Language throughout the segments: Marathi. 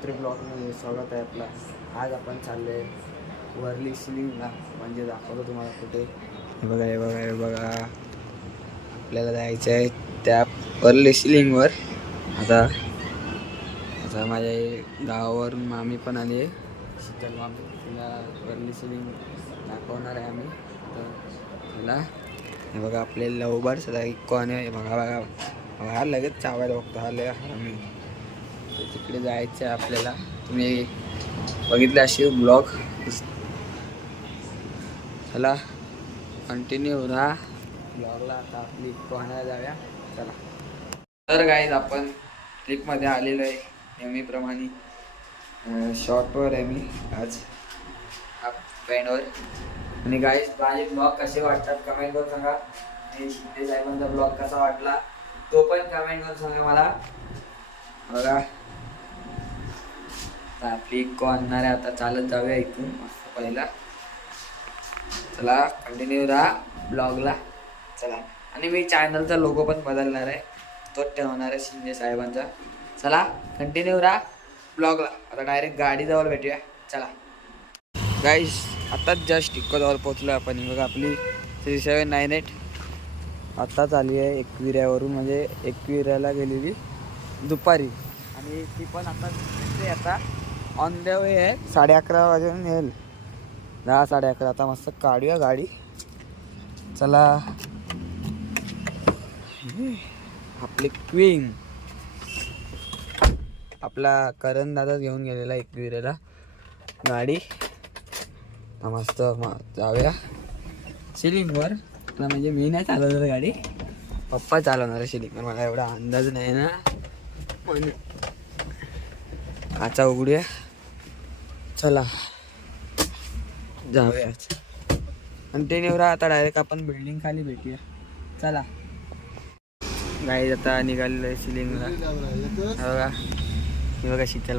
रात्री मंडळी ब्लॉगमध्ये स्वागत आहे आपलं. आज आपण चाललोय वरली सिलिंगला म्हणजे दाखवतो तुम्हाला कुठे. हे बघा हे बघा हे बघा. आपल्याला जायचं आहे त्या वरली सिलिंगवर आता आता माझ्या गावावरून मामी पण आली आहे. शीतल मामी तिला वरली सिलिंग दाखवणार आहे आम्ही. तर तिला हे बघा आपले लवबार सदा कोण आहे. बघा बघा. बघा, हा लगेच चावायला बघतो. हा लय आम्ही तर तिकडे जायचं आहे आपल्याला. तुम्ही बघितले असे ब्लॉग चला कंटिन्यू राहा ब्लॉगला आता आपली पाहण्या जाऊया. चला. तर गाईज आपण ट्रिपमध्ये आलेलो आहे नेहमीप्रमाणे. शॉर्टवर आहे मी आज. फ्रेंडवर आणि गाईज माझे ब्लॉग कसे वाटतात कमेंटवर सांगा. आणि शिंदे साहेबांचा ब्लॉग कसा वाटला तो पण कमेंटवर सांगा मला. बघा. आता आपली इको आणणार आहे. आता चालत जाऊया इथून. मस्त पहिला. चला कंटिन्यू राहा ब्लॉगला चला. आणि मी चॅनलचा लोगो पण बदलणार आहे. तोच ठेवणार आहे शिंदे साहेबांचा. चला कंटिन्यू राहा ब्लॉगला आता डायरेक्ट गाडीजवळ भेटूया. चला. गाईस आत्ताच जस्ट इकोजवळ पोचलो आपण. बघा आपली थ्री सेवन नाईन एट आत्ताच आली आहे एकविऱ्यावरून. म्हणजे एकविऱ्याला गेलेली दुपारी. आणि ती पण आता आता. ऑन द वे आहे साडे अकरा वाजून येईल दहा साडे अकरा आता मस्त काढूया गाडी। चला। आपली क्वीन आपला करण दादा घेऊन गेलेला एकविरेला गाडी। मस्त जाऊया। शिलिंगवर मला म्हणजे मी नाही चालवणार गाडी। पप्पा चालवणार आहे मला एवढा अंदाज नाही ना। म्हणून काचा उघडूया. चला. जाऊया ते नेवरा आता डायरेक्ट आपण बिल्डिंग खाली भेटूया. चला. गाडी आता निघालेलो आहे सिलिंगला हे बघा. हे बघा शीतल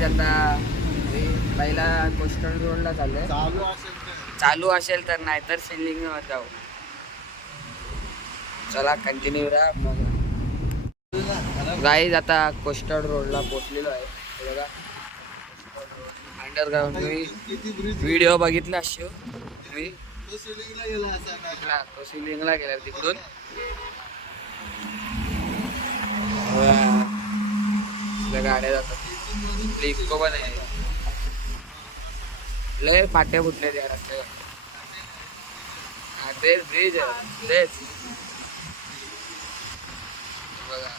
गाईज आता पहिला कोस्टल रोडला चाललोय. चालू असेल तर. चालू असेल तर नाही तर सिलिंगवर जाऊ. चला कंटिन्यू राहा मग. गाईज आता कोस्टल रोडला पोचलेलो आहे. हे बघा. अंडरग्राऊंड तुम्ही व्हिडिओ बघितला असेल तुम्ही तो सिलिंगला गेला तिकडून. गाड्या जातात. इथली पण आहे. लय फाट्या फुटले त्या रस्त्यावर. हा तेच ब्रिज आहे. तेच. बघा.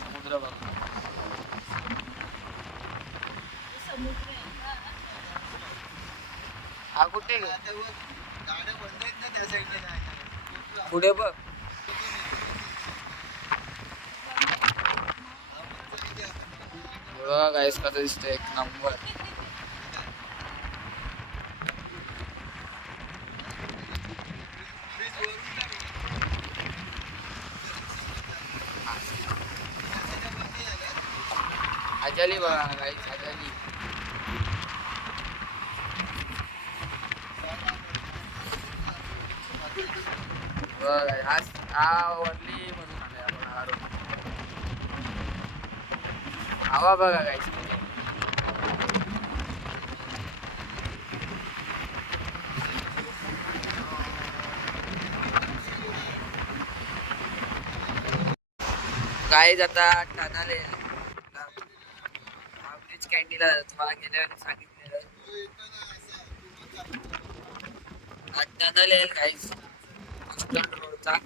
समुद्र बघा हा कुठे आहे? आता बघ, गाड्या बंद आहेत ना त्या हा कुठे पुढे बघ. गाईस कसं दिसतंय एक नंबर आजाली बघा गाईस आजाली बघा आज हा वरली मधून आपण हवा बघा काय काय आता टानाले कॅन्टीला तुम्हाला गेल्या वेळेला सांगितलेलं. आज येईल काहीच रोडचा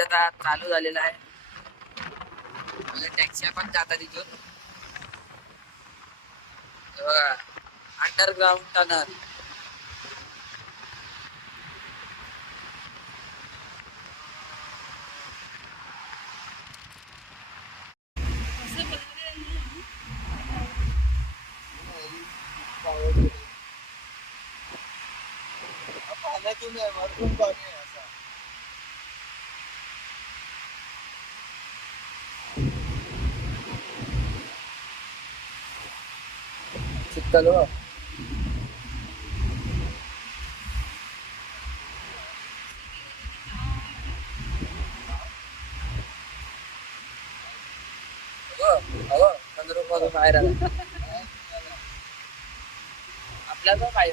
आता चालू झालेला आहे. टॅक्सी पण जातात तिथून बघा अंडरग्राऊंड टनल पाण्यातून वरतून पाणी आहे असा चित्तल हो. बाहेर आला. आपल्याला काय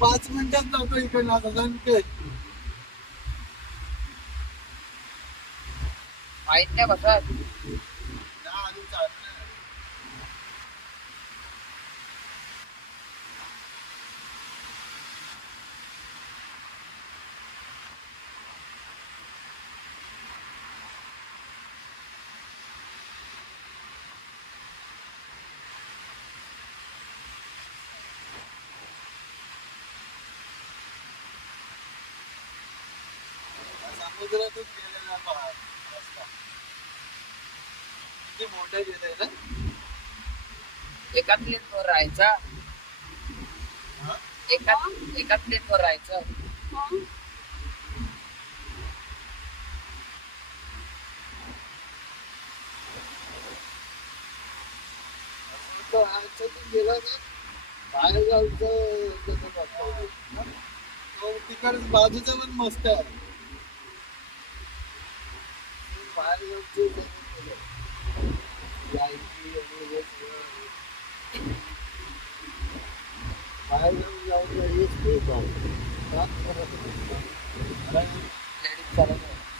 पाच मिनिटात जातो इकडनं आता सांगते माहीत नाही बसा समुद्रातून गेलेला पहाड रस्ता. किती ना एका राहायचा हा? एका एका प्लेनवर राहायचं तो गेला ना बाहेर जाऊ त्याचं करतो. तो हो, तिकड पण मस्त आहे बाहेर जाऊन नाही.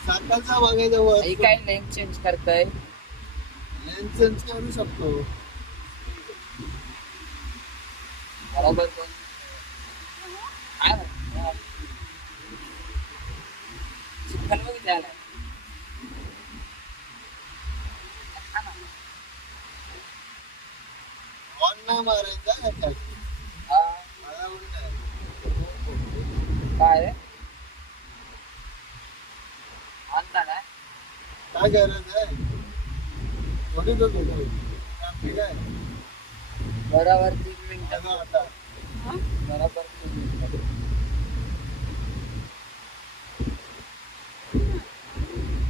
सातारचा बघायचं काय लेन चेंज करताय लेन्स चेंज करू शकतो बरोबर काय म्हणतो? चिखल बघितले आलाय. हा ना. ऑन नाही मारायचा. हा. काय रे? आणता काय काय गरज आहे? थोडी तो बरोबर तीन मिनिटं. बरोबर तीन मिनिटं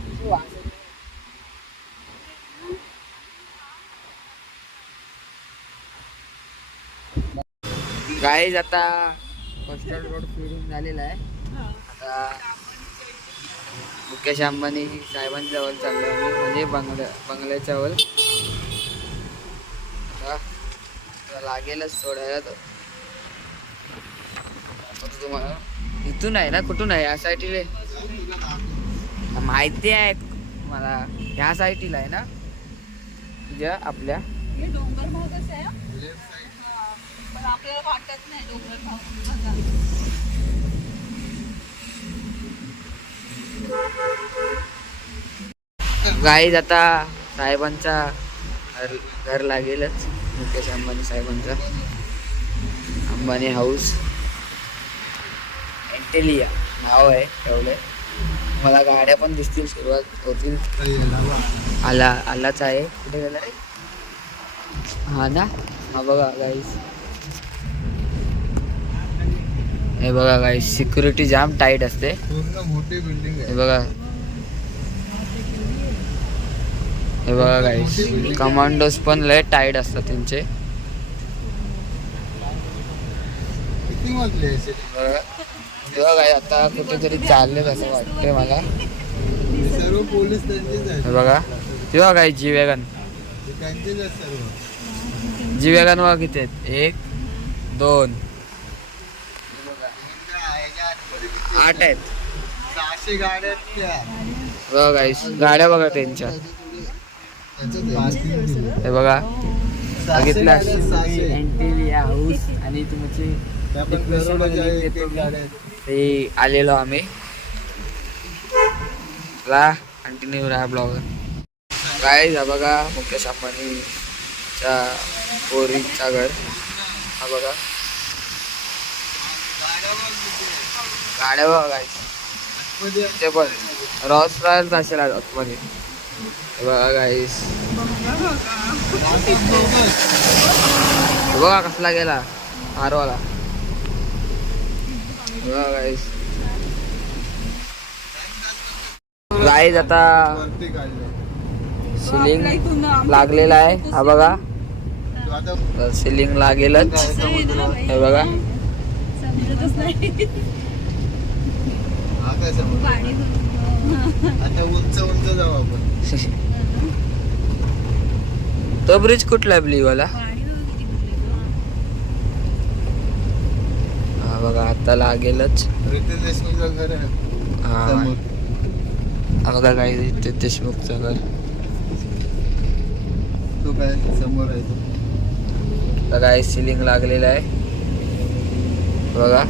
किती वास येतोय? गाईज आता कोस्टल रोड फिरून झालेला आहे. आता मुकेश अंबानी साहेबांजवळ चाललो आम्ही म्हणजे बंगल्या बंगल्याजवळ आता आता लागेलच थोड्या दाखवतो तुम्हाला. इथून आहे ना कुठून आहे? या नाव माहिती आहे मला ह्या साईडला आहे ना? तुझ्या आपल्या. पण आपल्याला वाटत नाही डोंगर भाग. गाईज आता साहेबांचा घर घर लागेलच. मुकेश अंबानी साहेबांचा. अंबानी हाऊस एंटेलिया नाव आहे ठेवलंय मला गाड्या पण दिसतील सुरुवात होतील. आला आलाच आहे. कुठे गेला रे? हा ना? हा बघा गाईस हे बघा गाईस सिक्युरिटी जाम टाईट असते. मोठी बिल्डिंग हे बघा. हे बघा गाईस कमांडोज पण लय टाईट असतात त्यांचे? बघा आता कुठेतरी चाललेत असं वाटतंय मला. हे सर्व पोलीस हे बघा. ते बघा गाईस जी वॅगन जी वॅगन बघा किती आहेत. एक दोन आठ आहेत. सहाशे गाड्या आहेत त्या. बघा गाईस गाड्या बघा त्यांच्या. हे बघा. बघितलं हाऊस आणि तुमचे त्या पण करोडोच्या एक एक गाड्या आहेत. ते आलेलो आम्ही. चला कंटिन्यू राहा ब्लॉग काय हा बघा मुकेश अंबानीचा पोरीचा घर. हा बघा. गाड्या बघा guys. मध्ये ते पण. रॉस रॉयल असेल आज आतमध्ये. हे बघा गाईस बघा कसला गेला. हारवाला बघा गाईस गाईज आता सिलिंग लागलेला आहे. हा बघा. सिलिंग लागेलच. हे बघा समजतच नाही हा काय समज पाणी आता उंच उंच जाऊ आपण. तो ब्रिज कुठला वाला. हा बघा आता लागेलच. रितेश देशमुखचं घर आहे. हा. बघा इथे देशमुखचं घर. तो काय समोर आहे तो. बघा सिलिंग लागलेलं आहे. बघा.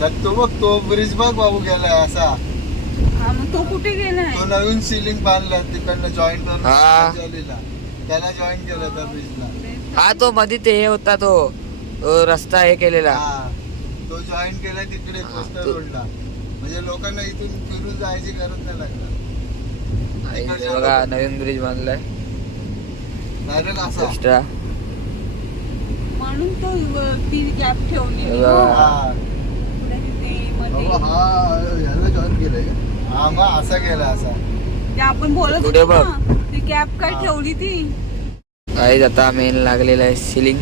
तो बघ तो ब्रिज बघ बाबू गेलाय असा. हा मग तो कुठे गेलाय? तो नवीन सिलिंग बांधला तिकडनं जॉईन करून हा. चालीला. त्याला जॉईन केलं त्या ब्रिजला हा तो मध्ये ते हे होता तो रस्ता हे केलेला. हा. तो जॉईन केला तिकडे हा, कोस्टर तो- रोडला. म्हणजे लोकांना इथून फिरून जायची गरज नाही लागणार. हे बघा नवीन ब्रिज बांधलाय. डायरेक्ट असा. एक्स्ट्रा म्हणून तो ती गॅप ठेवली हे. हा पुढे तिथे मध्ये बाबा, हा याला जॉईन केलंय का? हा मग असा गेला असा ते आपण बोलत पुढे होतो बघ. ना, ती गॅप काय. ठेवली ती गाईज आता मेन लागलेला आहे सिलिंग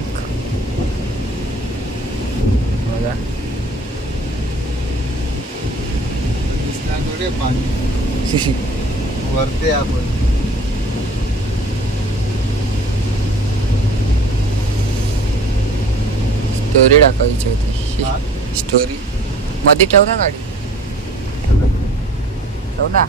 बघा दिसणार थोडे पाणी वरते आपण स्टोरी टाकायची होती? स्टोरी मध्ये ठेव ना गाडी. ठेव ना.